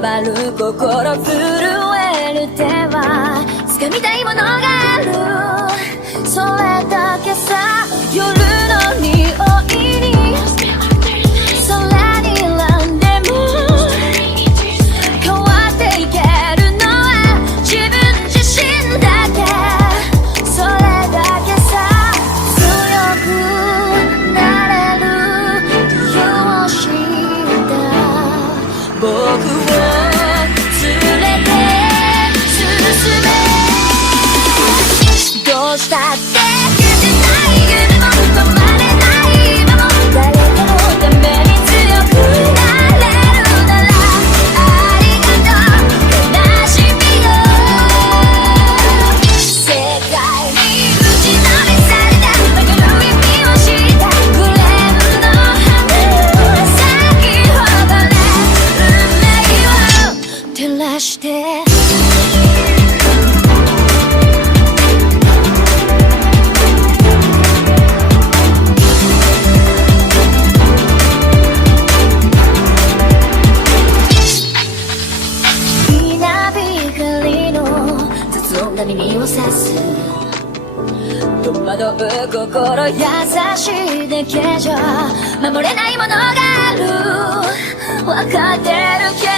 回る心震える手は掴みたいものがある、それだけさ。夜の匂いに空に選んでも変わっていけるのは自分自身だけ、それだけさ。強くなれる理由を知った僕を連れて進め、どうしたって夢も止まれない今も誰かのために強くなれるならありがとう悲しみよ、世界に打ちのめされた曲の意味を知ったグレープの花咲き誇れ運命を照らして、耳を刺す戸惑う心優しいだけじゃ守れないものがある、分かってるけど